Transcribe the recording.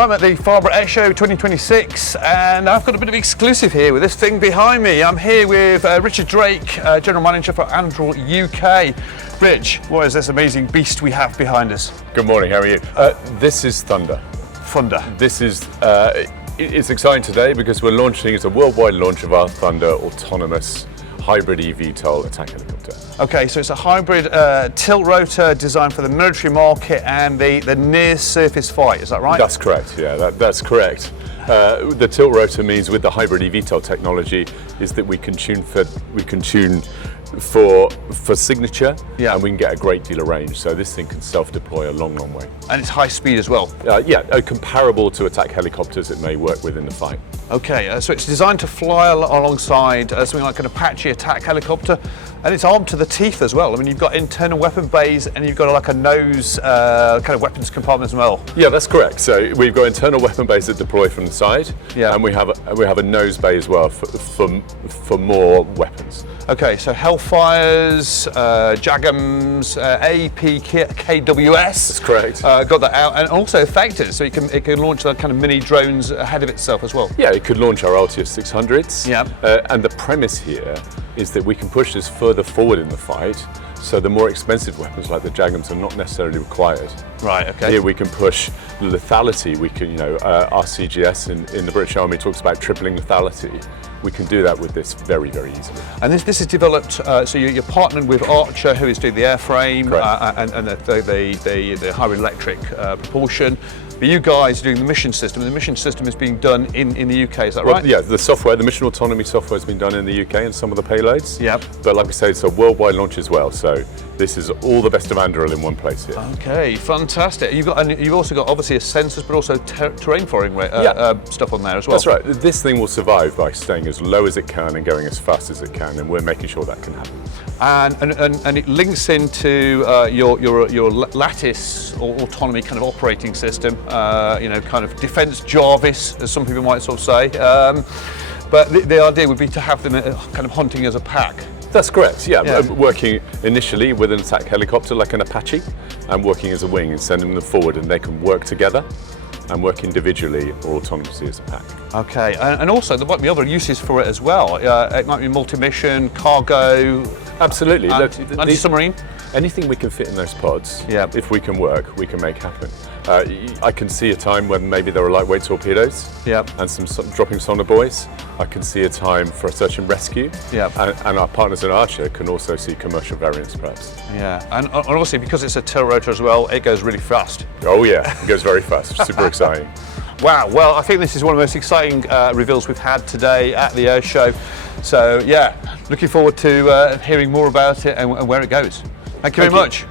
I'm at the Farnborough Airshow 2026 and I've got a bit of exclusive here with this thing behind me. I'm here with Richard Drake, General Manager for Anduril UK. Rich, what is this amazing beast we have behind us? Good morning, how are you? This is Thunder. Thunder. This is, it's exciting today because we're launching, it's a worldwide launch of our Thunder autonomous hybrid eVTOL attack helicopter. Okay, so it's a hybrid tilt rotor designed for the military market and the near surface fight, is that right? That's correct, yeah, that's correct. The tilt rotor means with the hybrid eVTOL technology is that we can tune for signature, yeah, and we can get a great deal of range. So this thing can self-deploy a long, long way. And it's high speed as well? Yeah, comparable to attack helicopters it may work with in the fight. Okay, so it's designed to fly alongside something like an Apache attack helicopter, and it's armed to the teeth as well. I mean, you've got internal weapon bays and you've got like a nose kind of weapons compartment as well. Yeah, that's correct. So we've got internal weapon bays that deploy from the side, yeah, and we have a nose bay as well for more weapons. Okay, so Hellfires, JAGMs, APKWS. That's correct. Got that out, and also effectors, so it can launch the kind of mini drones ahead of itself as well. Yeah, it could launch our Altius 600s. Yeah. And the premise here is that we can push this further forward in the fight, so the more expensive weapons like the JAGMs are not necessarily required. Right, okay. Here we can push lethality. We can, our CGS in the British Army talks about tripling lethality. We can do that with this very, very easily. And this is developed, so you're partnered with Archer, who is doing the airframe and the hybrid electric propulsion. But you guys are doing the mission system, and the mission system is being done in the UK, is that right? Yeah, the software, the mission autonomy software has been done in the UK and some of the payloads. Yep. But like I say, it's a worldwide launch as well, so this is all the best of Anduril in one place here. Okay, fantastic. You've also got obviously a sensors, but also terrain following stuff on there as well. That's right. This thing will survive by staying as low as it can and going as fast as it can, and we're making sure that can happen. And it links into your lattice or autonomy kind of operating system, kind of defense Jarvis, as some people might sort of say. But the idea would be to have them kind of hunting as a pack. That's correct, yeah. Working initially with an attack helicopter like an Apache, and working as a wing and sending them forward, and they can work together and work individually or autonomously as a pack. Okay, and also there might be other uses for it as well. It might be multi-mission, cargo. Absolutely. Anti-submarine? Anything we can fit in those pods, yeah, if we can work, we can make happen. I can see a time when maybe there are lightweight torpedoes, yeah, and some dropping sonar buoys. I can see a time for a search and rescue, yeah, and our partners at Archer can also see commercial variants perhaps. Yeah, and obviously because it's a tilt rotor as well, it goes really fast. Oh yeah, it goes very fast, super exciting. Wow, well I think this is one of the most exciting reveals we've had today at the air show. So yeah, looking forward to hearing more about it and where it goes. Thank you very much.